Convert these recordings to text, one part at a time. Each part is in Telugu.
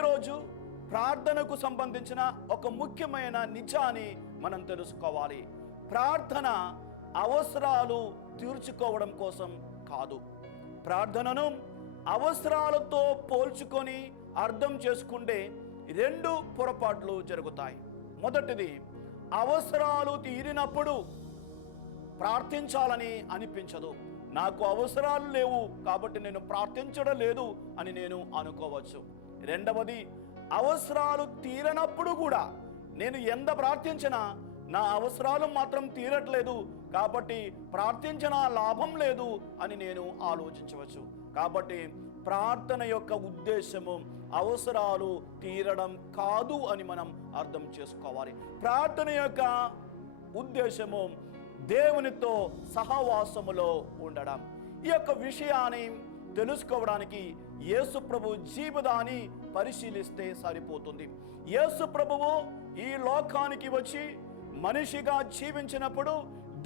ఈరోజు ప్రార్థనకు సంబంధించిన ఒక ముఖ్యమైన నిజాన్ని మనం తెలుసుకోవాలి. ప్రార్థన అవసరాలు తీర్చుకోవడం కోసం కాదు. ప్రార్థనను అవసరాలతో పోల్చుకొని అర్థం చేసుకుంటే రెండు పొరపాట్లు జరుగుతాయి. మొదటిది, అవసరాలు తీరినప్పుడు ప్రార్థించాలని అనిపించదు. నాకు అవసరాలు లేవు కాబట్టి నేను ప్రార్థించడం లేదు అని నేను అనుకోవచ్చు. రెండవది, అవసరాలు తీరనప్పుడు కూడా నేను ఎంత ప్రార్థించినా నా అవసరాలు మాత్రం తీరట్లేదు కాబట్టి ప్రార్థించిన లాభం లేదు అని నేను ఆలోచించవచ్చు. కాబట్టి ప్రార్థన యొక్క ఉద్దేశము అవసరాలు తీరడం కాదు అని మనం అర్థం చేసుకోవాలి. ప్రార్థన యొక్క ఉద్దేశము దేవునితో సహవాసములో ఉండడం. ఈ యొక్క విషయాన్ని తెలుసుకోవడానికి యేసు ప్రభు జీవితాన్ని పరిశీలిస్తే సరిపోతుంది. యేసు ప్రభువు ఈ లోకానికి వచ్చి మనిషిగా జీవించినప్పుడు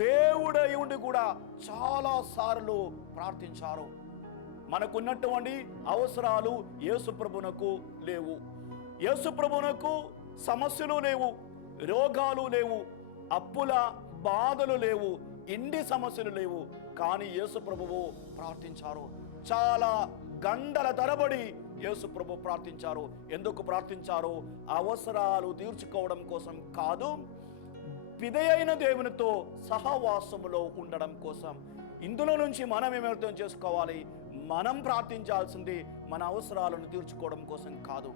దేవుడై ఉండి కూడా చాలా సార్లు ప్రార్థించారు. మనకున్నటువంటి అవసరాలు యేసు ప్రభువునకు లేవు. యేసు ప్రభువునకు సమస్యలు లేవు, రోగాలు లేవు, అప్పుల బాధలు లేవు, ఇంటి సమస్యలు లేవు. కానీ యేసు ప్రభువు ప్రార్థించారు. చాలా గంటల తరబడి యేసు ప్రభు ప్రార్థించారు. ఎందుకు ప్రార్థించారు? అవసరాలు తీర్చుకోవడం కోసం కాదు, పిదయైన దేవునితో సహవాసములో ఉండడం కోసం. ఇందులో నుంచి మనం ఏమర్థం చేసుకోవాలి? మనం ప్రార్థించాల్సింది మన అవసరాలను తీర్చుకోవడం కోసం కాదు.